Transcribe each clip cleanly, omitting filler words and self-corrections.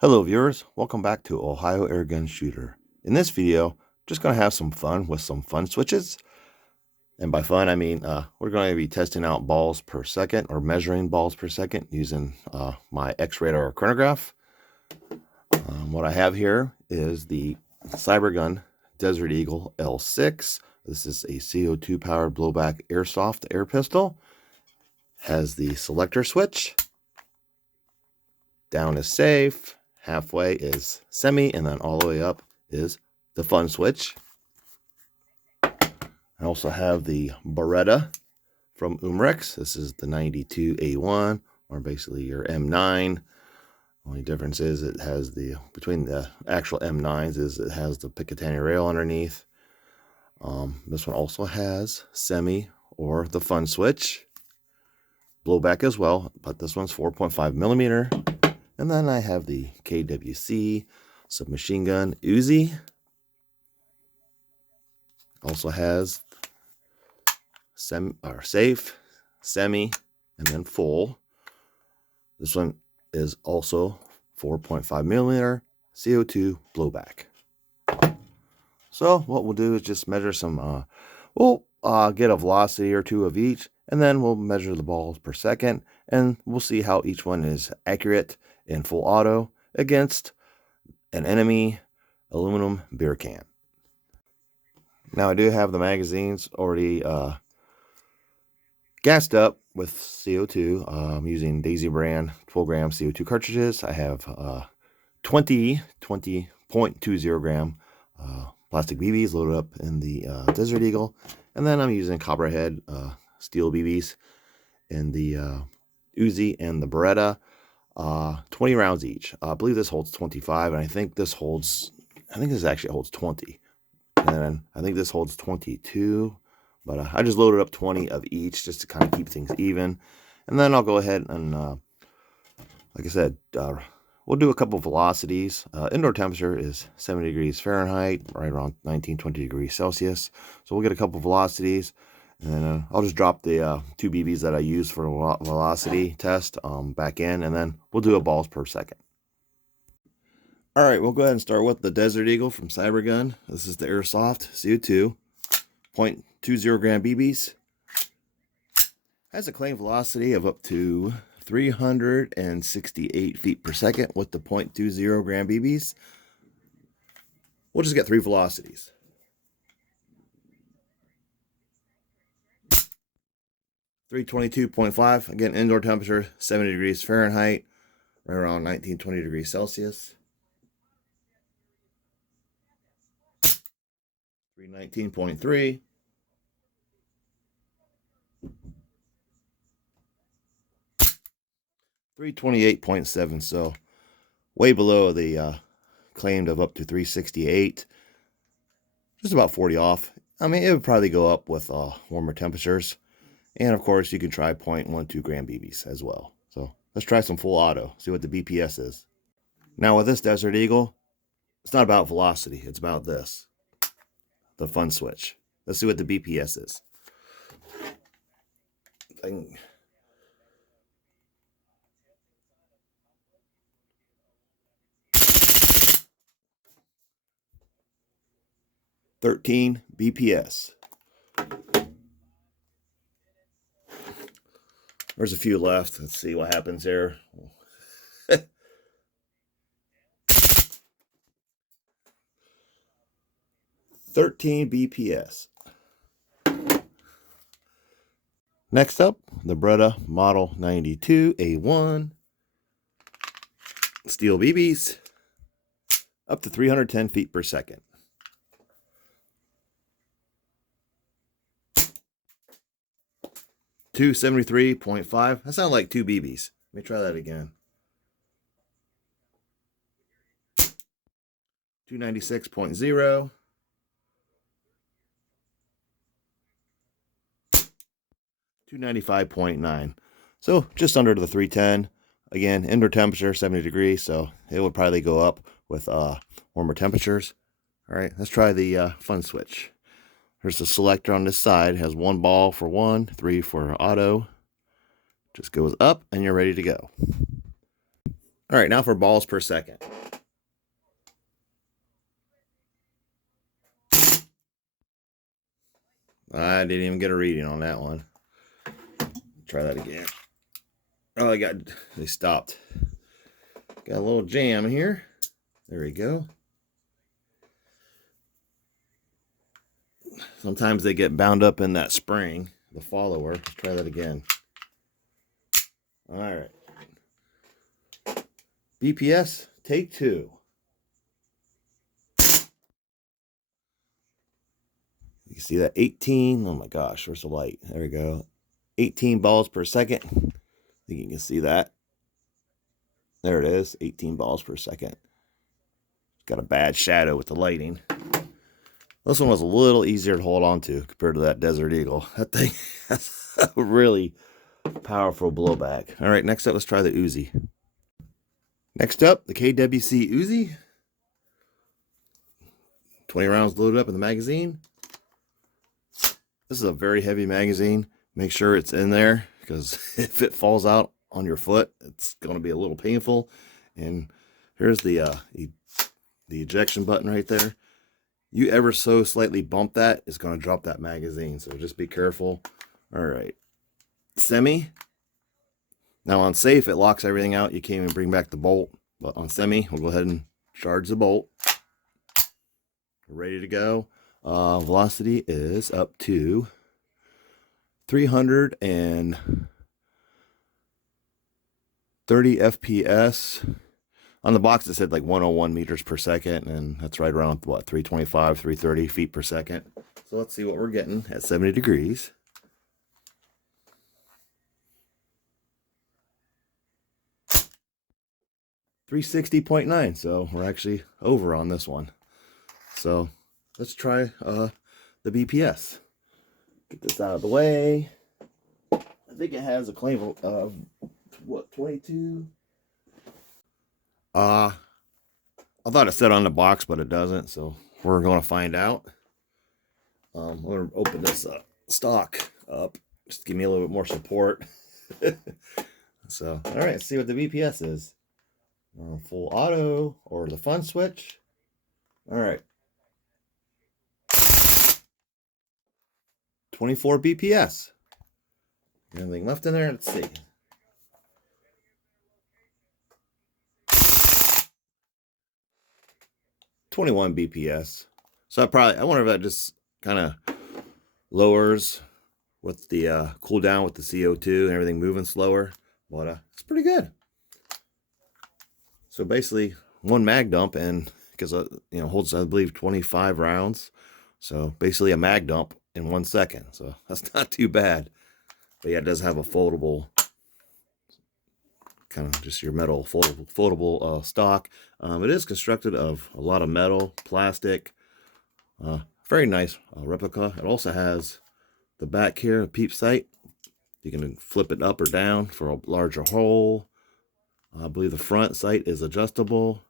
Hello viewers, welcome back to Ohio Airgun Shooter. In this video, just going to have some fun with some fun switches. And by fun, I mean we're going to be testing out balls per second or measuring balls per second using my X-Radar chronograph. What I have here is the Cybergun Desert Eagle L6. This is a CO2 powered blowback airsoft air pistol. Has the selector switch. Down is safe. Halfway is semi, and then all the way up is the fun switch. I also have the Beretta from Umrex. This is the 92A1, or basically your M9. Only difference is it has between the actual M9s is it has the Picatinny rail underneath. This one also has semi or the fun switch. Blowback as well, but this one's 4.5 millimeter. And then I have the KWC submachine gun Uzi. Also has safe, semi, and then full. This one is also 4.5 millimeter CO2 blowback. So what we'll do is just measure some, we'll get a velocity or two of each, and then we'll measure the balls per second, and we'll see how each one is accurate in full auto against an enemy aluminum beer can. Now I do have the magazines already gassed up with CO2. I'm using Daisy brand 12 gram CO2 cartridges. I have 20.20 gram plastic BBs loaded up in the Desert Eagle, and then I'm using copperhead steel BBs in the Uzi and the Beretta. 20 rounds each. I believe this holds 25, and I think this actually holds 20. And then I think this holds 22, but I just loaded up 20 of each just to kind of keep things even. And then I'll go ahead and, like I said, we'll do a couple of velocities. Indoor temperature is 70 degrees Fahrenheit, right around 19-20 degrees Celsius. So we'll get a couple of velocities. And then I'll just drop the 2 BBs that I used for the velocity test back in, and then we'll do a balls per second. All right, we'll go ahead and start with the Desert Eagle from Cybergun. This is the Airsoft CO2, 0.20 gram BBs. Has a claimed velocity of up to 368 feet per second with the 0.20 gram BBs. We'll just get 3 velocities. 322.5, again, indoor temperature, 70 degrees Fahrenheit, right around 19-20 degrees Celsius. 319.3. 328.7, so way below the claimed of up to 368. Just about 40 off. I mean, it would probably go up with warmer temperatures. And of course, you can try 0.12 gram BBs as well. So let's try some full auto, see what the BPS is. Now with this Desert Eagle, it's not about velocity, it's about this, the fun switch. Let's see what the BPS is. 13 BPS. There's a few left. Let's see what happens there. 13 BPS. Next up, the Beretta Model 92A1 steel BBs, up to 310 feet per second. 273.5. That sounds like 2 BBs. Let me try that again. 296.0. 295.9. So just under the 310. Again, indoor temperature 70 degrees, so it would probably go up with warmer temperatures. All right, let's try the fun switch. There's a selector on this side. It has 1 ball for 1, 3 for auto. Just goes up and you're ready to go. All right, now for balls per second. I didn't even get a reading on that one. Try that again. Oh, they stopped. Got a little jam here. There we go. Sometimes they get bound up in that spring, the follower. Let's try that again. All right. BPS, take 2. You can see that 18. Oh my gosh, where's the light? There we go. 18 balls per second. I think you can see that. There it is, 18 balls per second. Got a bad shadow with the lighting. This one was a little easier to hold on to compared to that Desert Eagle. That thing has a really powerful blowback. All right, next up, let's try the Uzi. Next up, the KWC Uzi. 20 rounds loaded up in the magazine. This is a very heavy magazine. Make sure it's in there, because if it falls out on your foot, it's going to be a little painful. And here's the ejection button right there. You ever so slightly bump that, it's going to drop that magazine. So just be careful. All right. Semi. Now on safe, it locks everything out. You can't even bring back the bolt. But on semi, we'll go ahead and charge the bolt. We're ready to go. Velocity is up to 330 FPS. On the box, it said like 101 meters per second, and that's right around, what, 325, 330 feet per second. So let's see what we're getting at 70 degrees. .360.9, so we're actually over on this one. So let's try the BPS. Get this out of the way. I think it has a claim of what, 22? I thought it said on the box, but it doesn't, so we're going to find out. I'm going to open this stock up. Just give me a little bit more support. So, all right, let's see what the BPS is. Full auto or the fun switch. All right. 24 BPS. Anything left in there? Let's see. .21 BPS. So I wonder if that just kind of lowers with the cool down with the CO2 and everything moving slower. But it's pretty good. So basically, one mag dump, and because holds, I believe, 25 rounds. So basically a mag dump in 1 second. So that's not too bad. But yeah, it does have a foldable, kind of just your metal foldable stock. It is constructed of a lot of metal, plastic. Very nice replica. It also has the back here, a peep sight. You can flip it up or down for a larger hole. I believe the front sight is adjustable.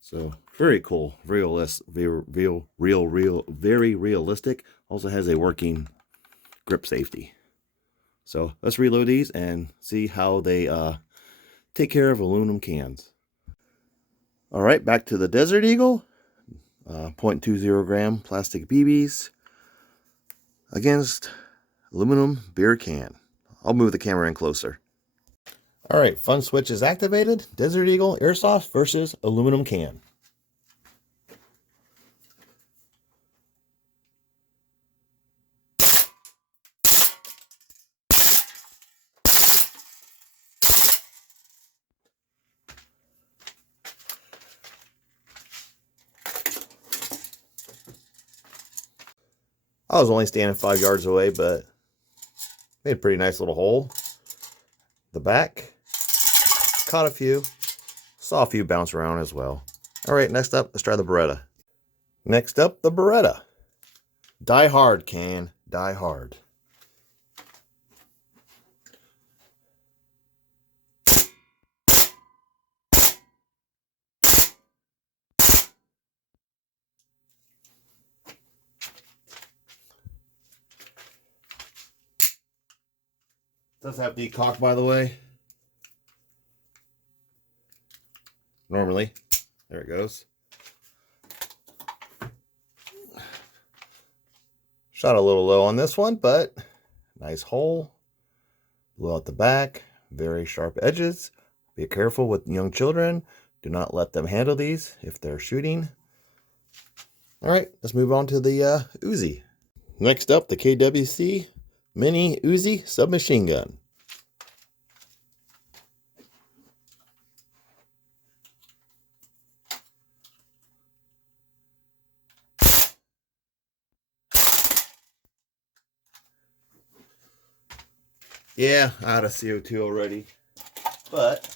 So very cool, very realistic. Also has a working grip safety. So let's reload these and see how they take care of aluminum cans. All right, back to the Desert Eagle. 0.20 gram plastic BBs against aluminum beer can. I'll move the camera in closer. All right, fun switch is activated. Desert Eagle Airsoft versus aluminum can. I was only standing 5 yards away, but made a pretty nice little hole. The back, caught a few, saw a few bounce around as well. All right, next up, let's try the Beretta. Next up, the Beretta. Die hard, can, die hard. Does have decock, by the way. normally. There it goes. Shot a little low on this one, but nice hole. Blew out the back. Very sharp edges. Be careful with young children. Do not let them handle these if they're shooting. All right, let's move on to the Uzi. Next up, the KWC Mini Uzi Submachine Gun. Yeah, out of CO2 already, but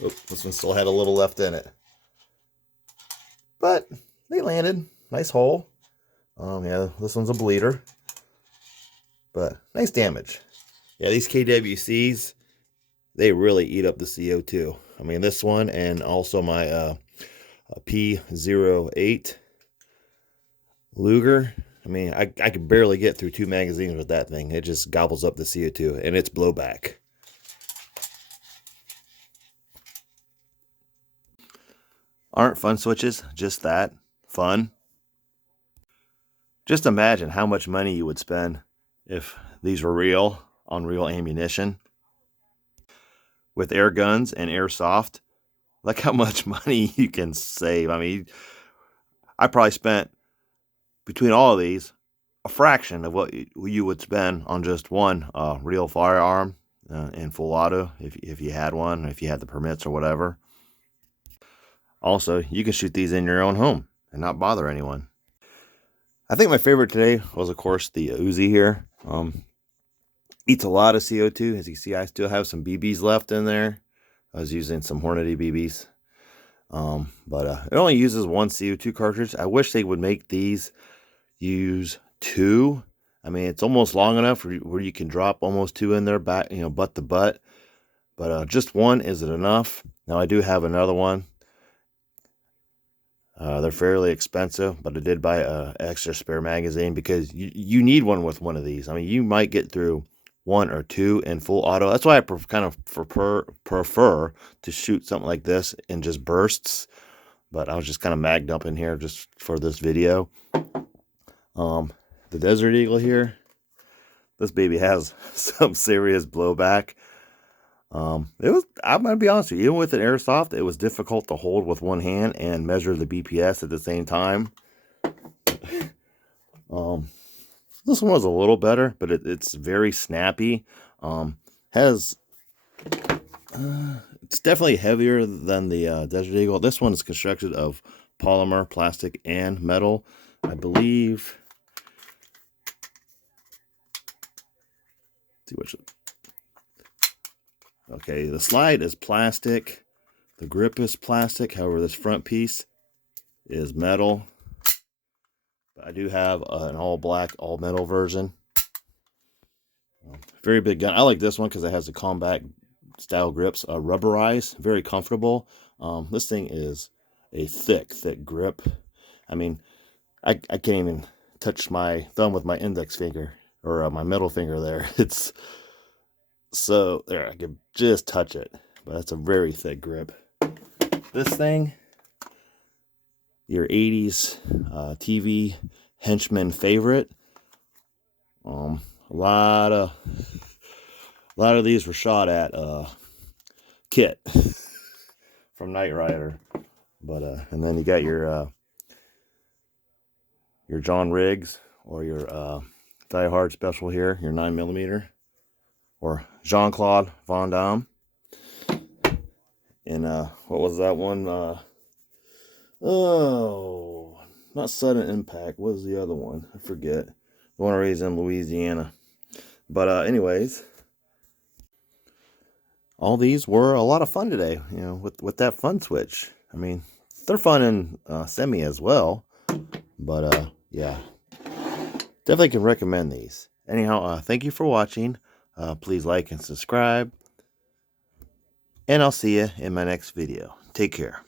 this one still had a little left in it. But they landed. Nice hole. Yeah, this one's a bleeder, but nice damage. Yeah, these KWCs, they really eat up the CO2. I mean, this one and also my P08 Luger. I mean, I could barely get through 2 magazines with that thing. It just gobbles up the CO2, and it's blowback. Aren't fun switches just that? Fun? Just imagine how much money you would spend if these were real, on real ammunition. With air guns and airsoft, look how much money you can save. I mean, I probably spent, between all of these, a fraction of what you would spend on just one real firearm in full auto, if you had one, if you had the permits or whatever. Also, you can shoot these in your own home and not bother anyone. I think my favorite today was, of course, the Uzi here. Eats a lot of CO2. As you see, I still have some BBs left in there. I was using some Hornady BBs. But it only uses 1 CO2 cartridge. I wish they would make these use 2. I mean, it's almost long enough where you can drop almost 2 in there, back, butt to butt. But just 1, is it enough? Now, I do have another one. They're fairly expensive, but I did buy an extra spare magazine because you need one with one of these. I mean, you might get through 1 or 2 in full auto. That's why I kind of prefer to shoot something like this in just bursts. But I was just kind of magged up in here just for this video. The Desert Eagle here, this baby has some serious blowback. I'm gonna be honest with you, even with an airsoft, it was difficult to hold with one hand and measure the BPS at the same time. This one was a little better, but it's very snappy. It's definitely heavier than the Desert Eagle. This one is constructed of polymer, plastic, and metal. I believe. Let's see which. Okay, the slide is plastic. The grip is plastic. However, this front piece is metal. I do have an all black, all metal version. Very big gun. I like this one because it has the combat style grips, rubberized, very comfortable. This thing is a thick grip. I mean, I can't even touch my thumb with my index finger or my middle finger there. It's so there, I can just touch it, but that's a very thick grip. This thing, your 80s TV henchman favorite. A lot of these were shot at Kit from Knight Rider, but and then you got your John Riggs or your Die Hard special here, your 9mm, or Jean-Claude Van Damme. And what was that one? Oh, not Sudden Impact. What was the other one? I forget. The one where he's in Louisiana. But anyways, all these were a lot of fun today. With that fun switch. I mean, they're fun in semi as well. But yeah, definitely can recommend these. Anyhow, thank you for watching. Please like and subscribe. And I'll see you in my next video. Take care.